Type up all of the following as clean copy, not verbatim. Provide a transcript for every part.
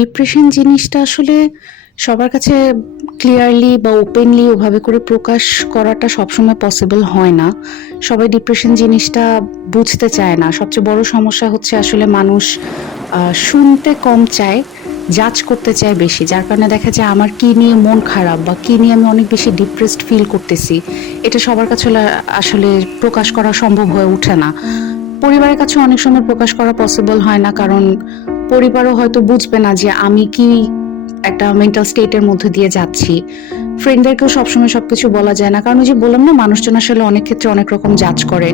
Depression জিনিসটা আসলে সবার কাছে ক্লিয়ারলি বা ওপেনলি ওভাবে করে প্রকাশ করাটা সবসময় পসিবল হয় না। সবাই ডিপ্রেশন জিনিসটা বুঝতে চায় না। সবচেয়ে বড় সমস্যা হচ্ছে আসলে মানুষ শুনতে কম চায়, জাজ করতে চায় বেশি। যার কারণে দেখা যায় আমার কি নিয়ে মন খারাপ বা কি নিয়ে আমি অনেক বেশি ডিপ্রেসড ফিল করতেছি। এটা সবার কাছে আসলে প্রকাশ করা সম্ভব হয়ে ওঠে না। পরিবারের কাছে অনেক সময় প্রকাশ করা পসিবল হয় না, কারণ পরিবারও হয়তো বুঝবে না যে আমি কি একটা মেন্টাল স্টেটের মধ্যে দিয়ে যাচ্ছি। ফ্রেন্ডদেরকেও সবসময় সবকিছু বলা যায় না, কারণ ওই যে বললাম না, মানুষজন আসলে অনেক ক্ষেত্রে অনেক রকম জাজ করে।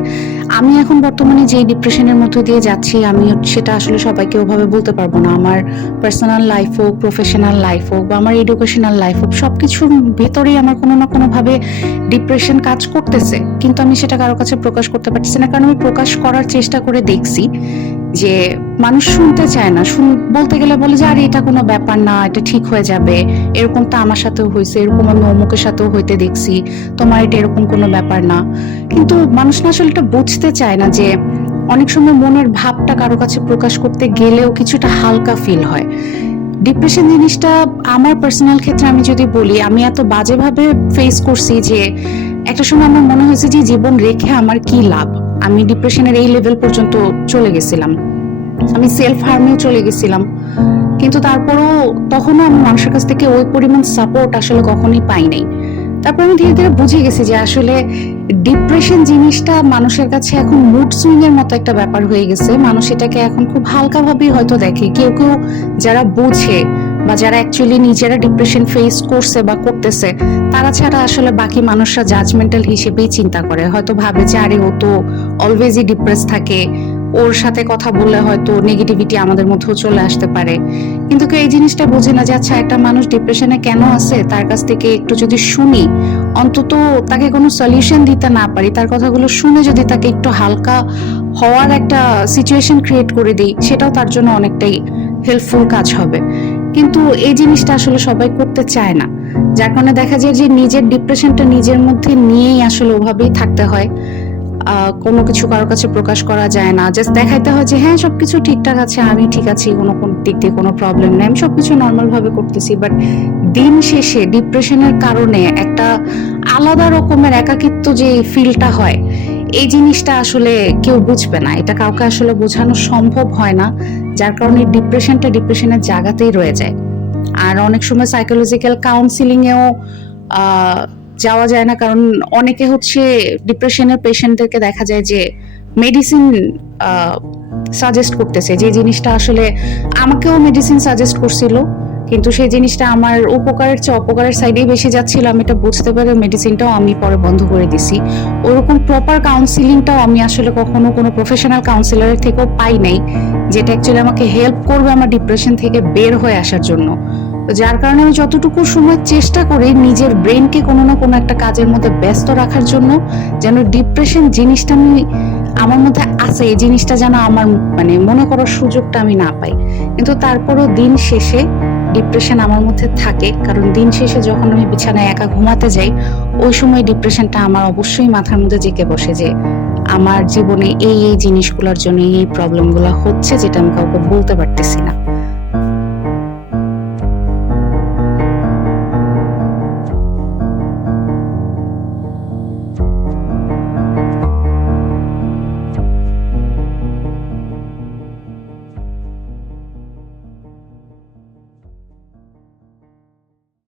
আমি এখন বর্তমানে যে ডিপ্রেশনের মধ্যে দিয়ে যাচ্ছি, আমি সেটা আসলে সবাইকে ওভাবে বলতে পারবো না। আমার পার্সোনাল লাইফ হোক, প্রফেশনাল লাইফ হোক বা আমার এডুকেশনাল লাইফ হোক, সবকিছুর ভেতরেই আমার কোনো না কোনো ভাবে ডিপ্রেশন কাজ করতেছে, কিন্তু আমি সেটা কারো কাছে প্রকাশ করতে পারতেছি না, কারণ আমি প্রকাশ করার চেষ্টা করে দেখছি যে মানুষ শুনতে চায় না। বলতে গেলে বলে যে আরে এটা কোনো ব্যাপার না, এটা ঠিক হয়ে যাবে, এরকমটা আমার সাথেও হয়েছে, এরকম আমি অমুকের সাথেও হইতে দেখছি, তোমার এটা এরকম কোনো ব্যাপার না। কিন্তু মানুষ না আসলে এটা বুঝতে চায় না যে অনেক সময় মনের ভাবটা কারো কাছে প্রকাশ করতে গেলেও কিছুটা হালকা ফিল হয়। ডিপ্রেশন জিনিসটা আমার পার্সোনাল ক্ষেত্রে আমি যদি বলি, আমি এত বাজেভাবে ফেস করছি যে একটা সময় আমার মনে হয়েছে যে জীবন রেখে আমার কি লাভ। আমি ডিপ্রেশনের এই লেভেল পর্যন্ত চলে গেছিলাম, আমি সেলফ হার্মেও চলে গেছিলাম। কিন্তু তারপরও তখনও আমি মানুষের কাছ থেকে ওই পরিমাণ সাপোর্ট আসলে কখনোই পাই নাই। তারপর আমি ধীরে ধীরে বুঝে গেছি যে আসলে ডিপ্রেশন জিনিসটা মানুষের কাছে এখন মুড সুইং এর মতো একটা ব্যাপার হয়ে গেছে। মানুষ এটাকে এখন খুব হালকা ভাবেই হয়তো দেখে। কেউ কেউ যারা বোঝে বা যারা অ্যাকচুয়ালি নিজেরা ডিপ্রেশন ফেস করছে বা করতেছে, তারা ছাড়া আসলে বাকি মানুষরা জাজমেন্টাল হিসেবেই চিন্তা করে। হয়তো ভাবে যে আরে ও তো অলওয়েজই ডিপ্রেস থাকে, ওর সাথে কথা বললে হয়তো নেগেটিভিটি আমাদের মধ্যেও চলে আসতে পারে। কিন্তু কেউ এই জিনিসটা বোঝে না যে আচ্ছা, একটা মানুষ ডিপ্রেশনে কেন আছে, তার কাছ থেকে একটু যদি শুনি, অন্তত তাকে কোনো সলিউশন দিতে না পারি, তার কথাগুলো শুনে যদি তাকে একটু হালকা হওয়ার একটা সিচুয়েশন ক্রিয়েট করে দিই, সেটাও তার জন্য অনেকটাই হেল্পফুল কাজ হবে। কিন্তু এই জিনিসটা আসলে সবাই করতে চায় না, যার কারণে দেখা যায় যে নিজের ডিপ্রেশনটা নিজের মধ্যে নিয়েই আসলে ওভাবেই থাকতে হয়। কোনো কিছু কারোর কাছে প্রকাশ করা যায় না, জাস্ট দেখাইতে হয় যে হ্যাঁ সবকিছু ঠিকঠাক আছে, আমি ঠিক আছি, কোনো কোন দিক দিয়ে কোনো প্রবলেম নেই, আমি সবকিছু নর্মাল ভাবে করতেছি। বাট দিন শেষে ডিপ্রেশনের কারণে একটা আলাদা রকমের একাকিত্ব যে ফিলটা হয়, এই জিনিসটা আসলে কেউ বুঝবে না, এটা কাউকে আসলে বোঝানো সম্ভব হয় না। যার কারণে ডিপ্রেশনটা ডিপ্রেশনের জায়গাতেই রয়ে যায়। আর অনেক সময় সাইকোলজিক্যাল কাউন্সিলিং এও যাওয়া যায় না, কারণ অনেকে হচ্ছে ডিপ্রেশনের পেশেন্টদেরকে দেখা যায় যে মেডিসিন সাজেস্ট করতেছে, যে জিনিসটা আসলে আমাকেও মেডিসিন সাজেস্ট করছিল, কিন্তু সেই জিনিসটা আমার উপকারের চেয়ে অপকারের সাইডেই বেশি যাচ্ছিল। আমি এটা বুঝতে পেরে মেডিসিনটাও আমি পরে বন্ধ করে দিছি। ওরকম প্রপার কাউন্সিলিংটাও আমি আসলে কখনো কোনো প্রফেশনাল কাউন্সিলরের থেকেও পাই নাই, যেটা অ্যাকচুয়ালি আমাকে হেল্প করবে আমার ডিপ্রেশন থেকে বের হয়ে আসার জন্য। যার কারণে আমি যতটুকু সময় চেষ্টা করি নিজের ব্রেনকে কোনো না কোনো একটা কাজের মধ্যে ব্যস্ত রাখার জন্য, যেন ডিপ্রেশন জিনিসটা আমি আমার মধ্যে আছে, এই জিনিসটা যেন আমার মানে মনে করার সুযোগটা আমি না পাই। কিন্তু তারপরও দিন শেষে ডিপ্রেশন আমার মধ্যে থাকে, কারণ দিন শেষে যখন আমি বিছানায় একা ঘুমাতে যাই, ওই সময় ডিপ্রেশনটা আমার অবশ্যই মাথার মধ্যে জেঁকে বসে যে আমার জীবনে এই এই জিনিসগুলোর জন্য এই প্রবলেমগুলো হচ্ছে, যেটা আমি কাউকে বলতে পারতেছি না।